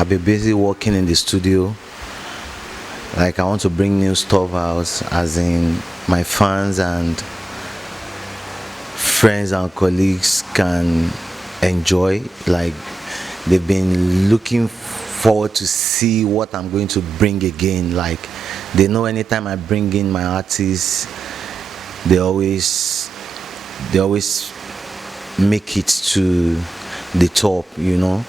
I'll be busy working in the studio. Like I want to bring new stuff out, as in my fans and friends and colleagues can enjoy. Like they've been looking forward to see what I'm going to bring again. Like they know anytime I bring in my artists, they always make it to the top, you know.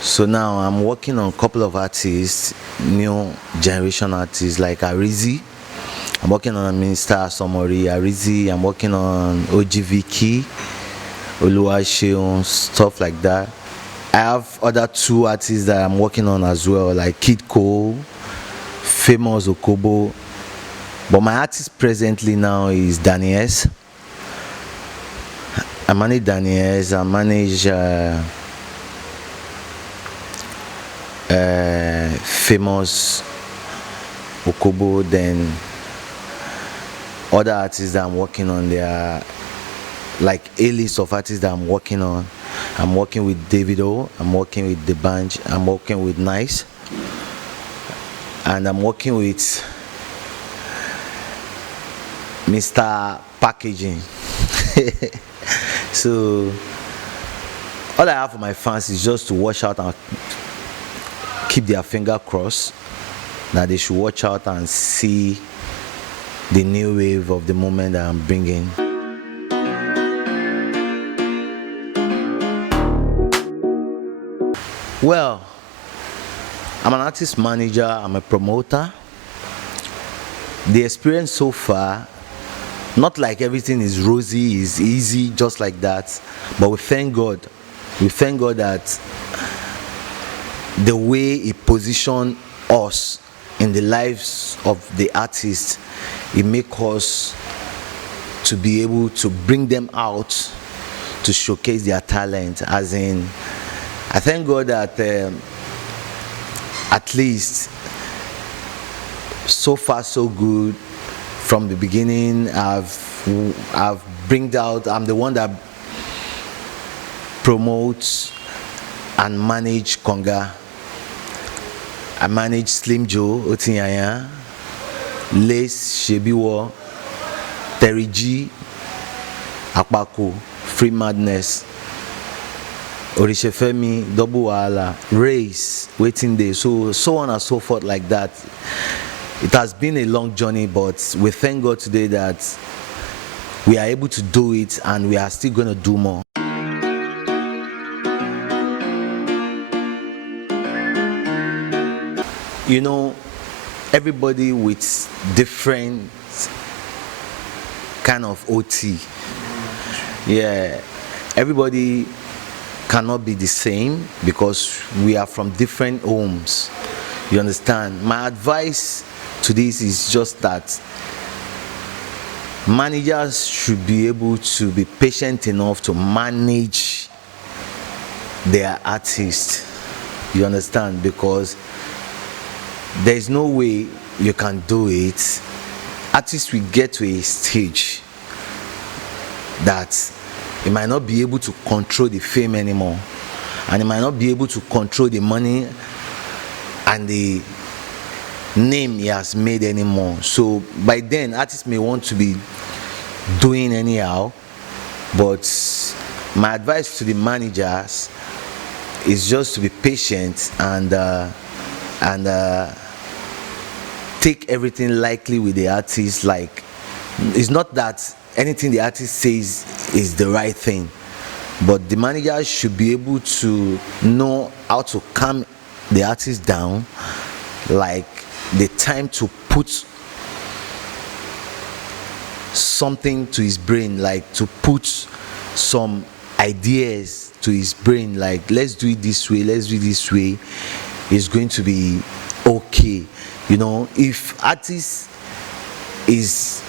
So now I'm working on a couple of artists, new generation artists like Arizi. I'm working on Minister Somori Arizi. I'm working on OGVK, Oluwaseun, stuff like that. I have other two artists that I'm working on as well, like Kid Cole, Famous Okobo. But my artist presently now is Danny S. I manage Danny S. I manage Famous Okobo. Then other artists that I'm working on, they are like a list of artists that I'm working on. I'm working with Davido, I'm working with The Bunch, I'm working with Nice, and I'm working with Mr. Packaging. So all I have for my fans is just to watch out and keep their finger crossed that they should watch out and see the new wave of the moment that I'm bringing. Well, I'm an artist manager, I'm a promoter. The experience so far, not like everything is rosy, is easy, just like that. But we thank God. We thank God that the way He positioned us in the lives of the artists, it makes us to be able to bring them out to showcase their talent. As in, I thank God that at least so far so good. From the beginning, I've bring out. I'm the one that promotes and manage Konga. I manage Slim Joe, Otinyaya, Lace, Shebiwo, Terry G, Akpako, Free Madness, Oritsefemi, Double Wala, Race, Waiting Day, so on and so forth like that. It has been a long journey, but we thank God today that we are able to do it, and we are still going to do more. You know, everybody with different kind of OT. Yeah, everybody cannot be the same because we are from different homes. You understand? My advice to this is just that managers should be able to be patient enough to manage their artists. You understand? Because there's no way you can do it. Artists will get to a stage that he might not be able to control the fame anymore, and he might not be able to control the money and the name he has made anymore. So by then, artists may want to be doing anyhow. But my advice to the managers is just to be patient and take everything lightly with the artist. Like, it's not that anything the artist says is the right thing, but the manager should be able to know how to calm the artist down, like the time to put something to his brain, like to put some ideas to his brain, like let's do it this way, let's do it this way, it's going to be okay. You know, if artist is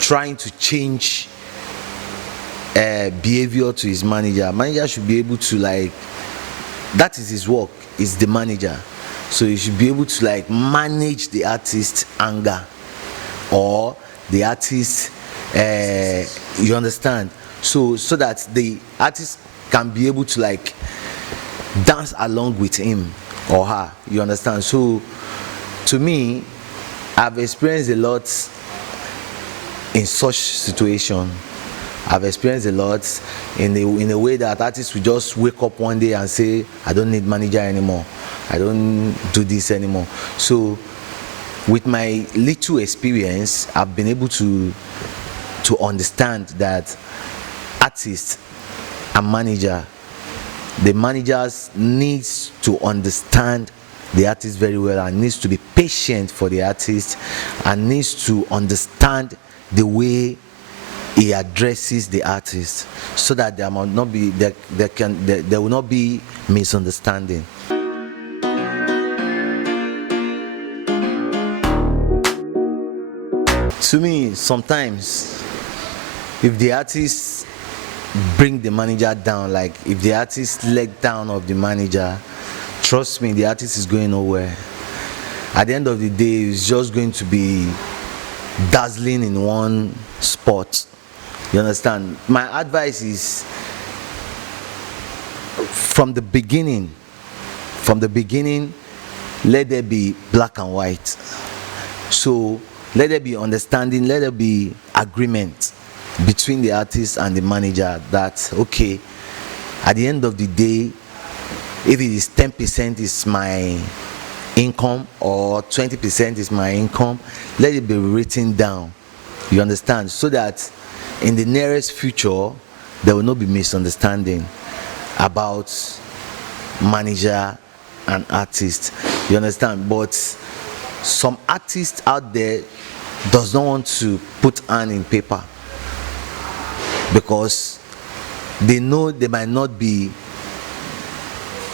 trying to change behavior to his manager should be able to, like, that is his work, is the manager. So he should be able to, like, manage the artist's anger or the artist, you understand? So that the artist can be able to, like, dance along with him. or her. You understand? So to me, I've experienced a lot in such situation. I've experienced a lot in a way that artists will just wake up one day and say, I don't need manager anymore, I don't do this anymore. So with my little experience, I've been able to understand that artists and manager, the managers needs to understand the artist very well and needs to be patient for the artist and needs to understand the way he addresses the artist, so that there will not be misunderstanding. To me, sometimes if the artist bring the manager down, like if the artist leg down of the manager, trust me, the artist is going nowhere. At the end of the day, it's just going to be dazzling in one spot. You understand? My advice is from the beginning, let there be black and white. So let there be understanding, let there be agreement between the artist and the manager that, okay, at the end of the day, if it is 10% is my income or 20% is my income, let it be written down. You understand? So that in the nearest future, there will not be misunderstanding about manager and artist. You understand? But some artists out there does not want to put hand in paper because they know they might not be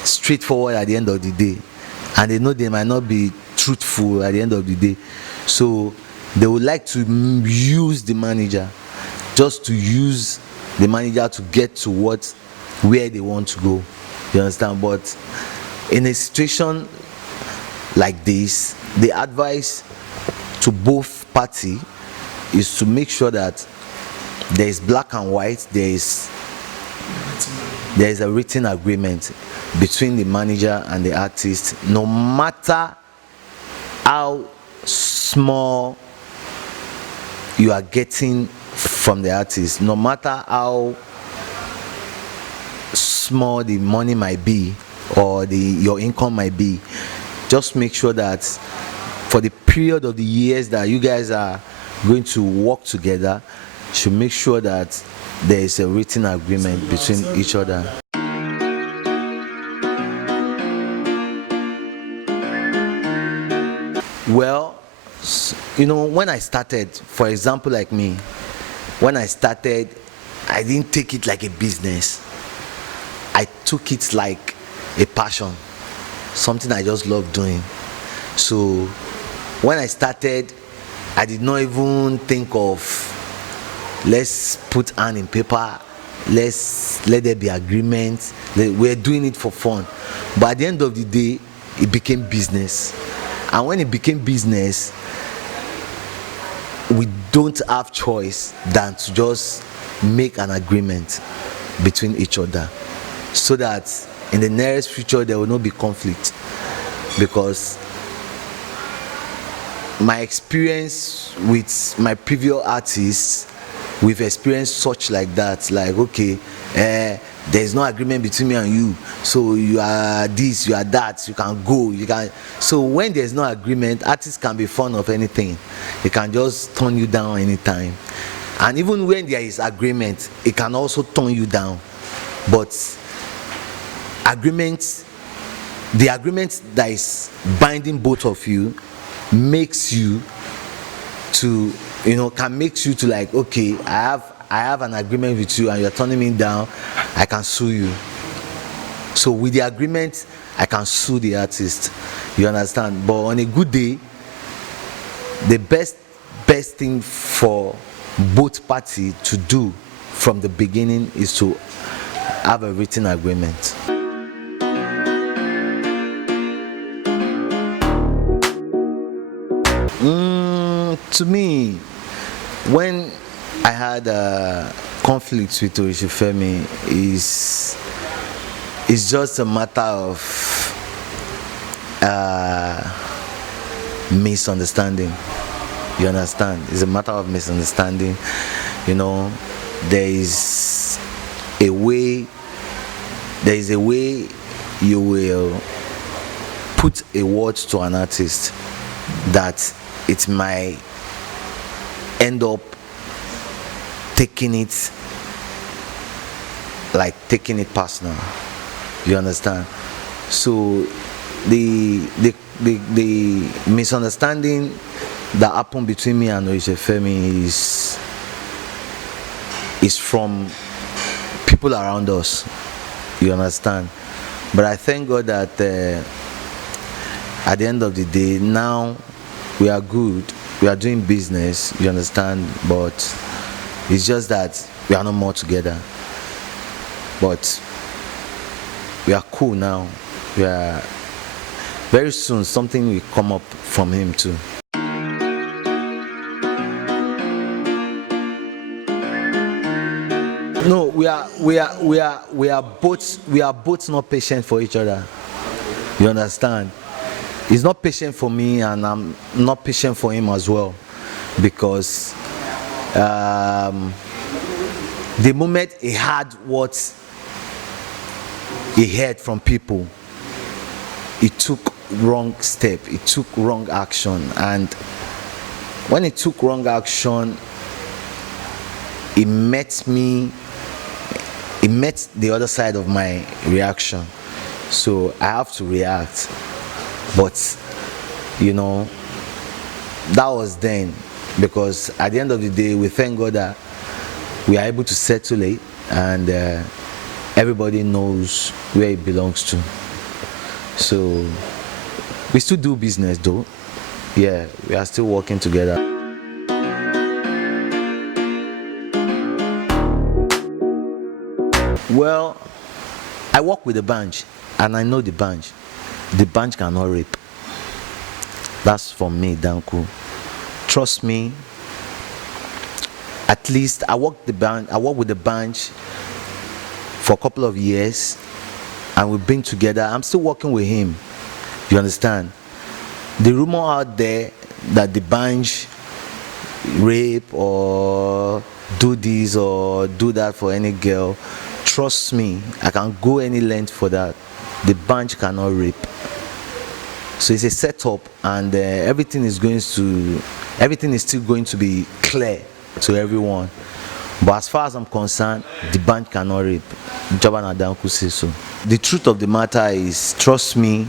straightforward at the end of the day, and they know they might not be truthful at the end of the day. So they would like to use the manager, just to use the manager to get to where they want to go. You understand? But in a situation like this, the advice to both parties is to make sure that there is black and white, there is a written agreement between the manager and the artist, no matter how small you are getting from the artist, no matter how small the money might be or your income might be. Just make sure that for the period of the years that you guys are going to work together, you should make sure that there is a written agreement between each other. Well, when I started, for example, like me, when I started, I didn't take it like a business. I took it like a passion, something I just love doing. So when I started, I did not even think of let's put hand in paper, let there be agreement. We're doing it for fun. But at the end of the day, it became business. And when it became business, we don't have choice than to just make an agreement between each other, so that in the nearest future there will not be conflict. Because my experience with my previous artists, we've experienced such like that, like, okay, there is no agreement between me and you, so you are this, you are that, you can go, you can. So when there's no agreement, artists can be fond of anything. They can just turn you down anytime. And even when there is agreement, it can also turn you down. But the agreement that is binding both of you makes you to, can make you to like, okay, I have an agreement with you and you're turning me down, I can sue you. So with the agreement, I can sue the artist. You understand? But on a good day, the best thing for both parties to do from the beginning is to have a written agreement. To me, when I had conflicts with Oritsefemi, it's just a matter of misunderstanding. You understand? It's a matter of misunderstanding. You know, there is a way. There is a way you will put a word to an artist that it might end up taking it personal. You understand? So the misunderstanding that happened between me and Oritsefemi is from people around us. You understand? But I thank God that at the end of the day, now we are good. We are doing business. You understand? But it's just that we are no more together. But we are cool now. We are very soon something will come up from him too. No, we are both not patient for each other. You understand? He's not patient for me, and I'm not patient for him as well, because the moment he had what he heard from people, he took wrong step, he took wrong action, and when he took wrong action, he met the other side of my reaction. So I have to react. But you know, that was then, because at the end of the day, we thank God that we are able to settle it, and everybody knows where it belongs to. So we still do business though. Yeah, we are still working together. Well, I work with the bunch, and I know the bunch. The bunch cannot rape. That's for me, Danku. Trust me. At least I work with the bunch for a couple of years, and we've been together. I'm still working with him. You understand? The rumor out there that the bunch rape or do this or do that for any girl, trust me, I can go any length for that. The bunch cannot rape. So it's a setup, and everything is still going to be clear to everyone. But as far as I'm concerned, the bunch cannot rape. Jabba Danku says so. The truth of the matter is, trust me,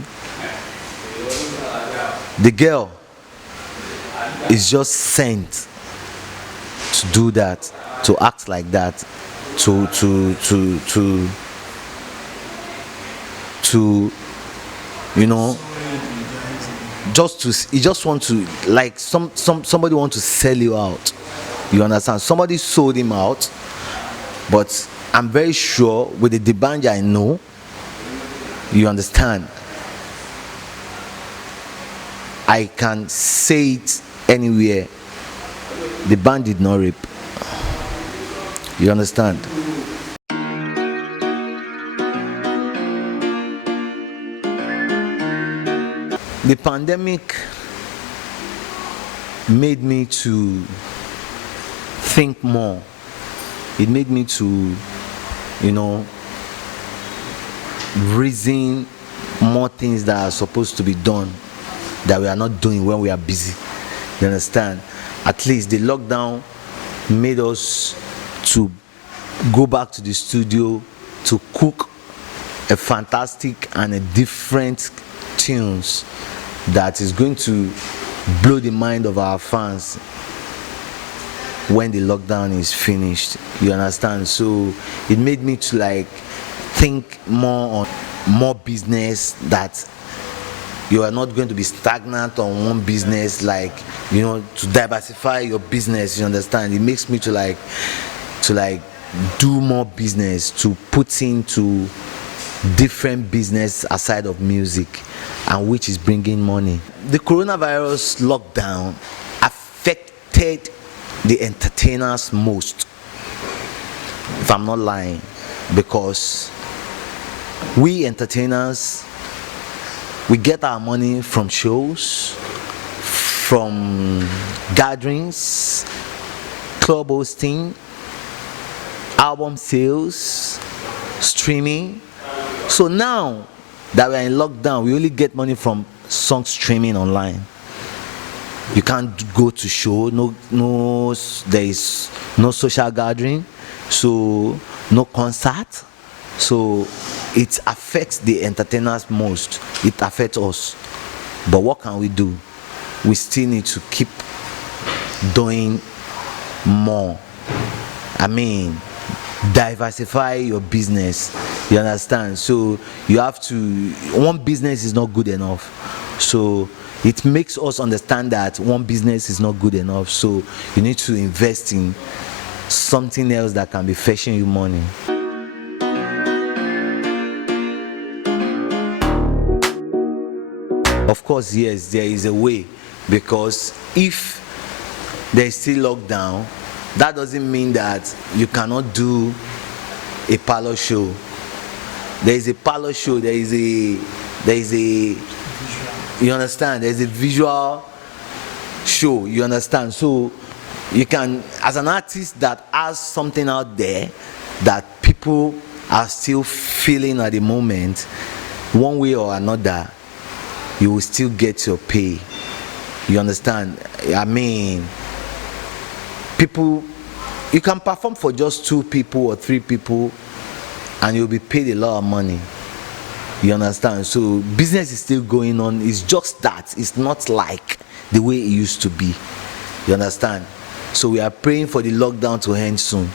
the girl is just sent to do that, to act like that, to you know, he just want to, like, somebody want to sell you out. You understand? Somebody sold him out. But I'm very sure with the Debanja I know, you understand, I can say it anywhere, the band did not rape. You understand? The pandemic made me to think more. It made me to, reason more things that are supposed to be done that we are not doing when we are busy. You understand? At least the lockdown made us to go back to the studio to cook a fantastic and a different tunes that is going to blow the mind of our fans when the lockdown is finished. You understand? So it made me to think more on more business, that you are not going to be stagnant on one business, to diversify your business. You understand? It makes me to do more business, to put into different business aside of music, and which is bringing money. The coronavirus lockdown affected the entertainers most, if I'm not lying, because we entertainers We get our money from shows, from gatherings, club hosting, album sales, streaming. So now that we're in lockdown, we only get money from song streaming online. You can't go to show, there is no social gathering, so no concert. So it affects the entertainers most. It affects us. But what can we do? We still need to keep doing more. I mean, diversify your business. You understand? So you have to, one business is not good enough. So it makes us understand that one business is not good enough. So you need to invest in something else that can be fetching you money. Of course, yes, there is a way, because if there is still lockdown, that doesn't mean that you cannot do a parlor show. There is a parlor show, there is a you understand, there's a visual show, you understand. So you can, as an artist that has something out there that people are still feeling at the moment, one way or another, you will still get your pay. You understand? I mean, people, you can perform for just 2 people or 3 people and you'll be paid a lot of money. You understand? So business is still going on. It's just that it's not like the way it used to be. You understand? So we are praying for the lockdown to end soon.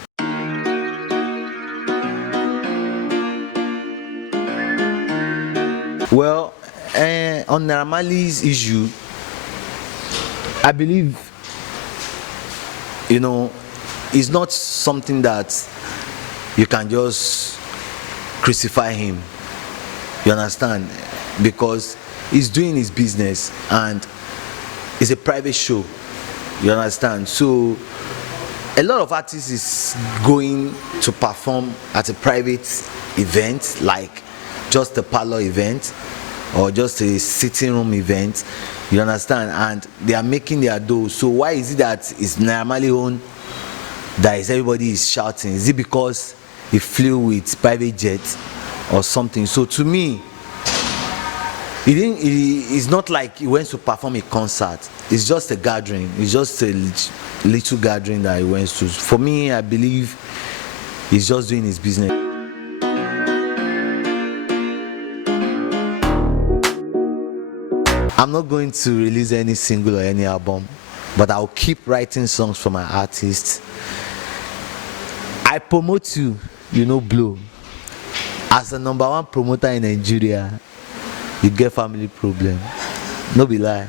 Well, on Naramali's issue, I believe, it's not something that you can just crucify him. You understand? Because he's doing his business and it's a private show. You understand? So a lot of artists is going to perform at a private event, like just a parlor event or just a sitting room event. You understand? And they are making their dough. So why is it that it's Naramali own that everybody is shouting? Is it because he flew with private jets or something? So to me, it's not like he went to perform a concert. It's just a gathering. It's just a little gathering that he went to. For me, I believe he's just doing his business. I'm not going to release any single or any album, but I'll keep writing songs for my artists. I promote you, Blow. As the #1 promoter in Nigeria, you get family problem. No be lie.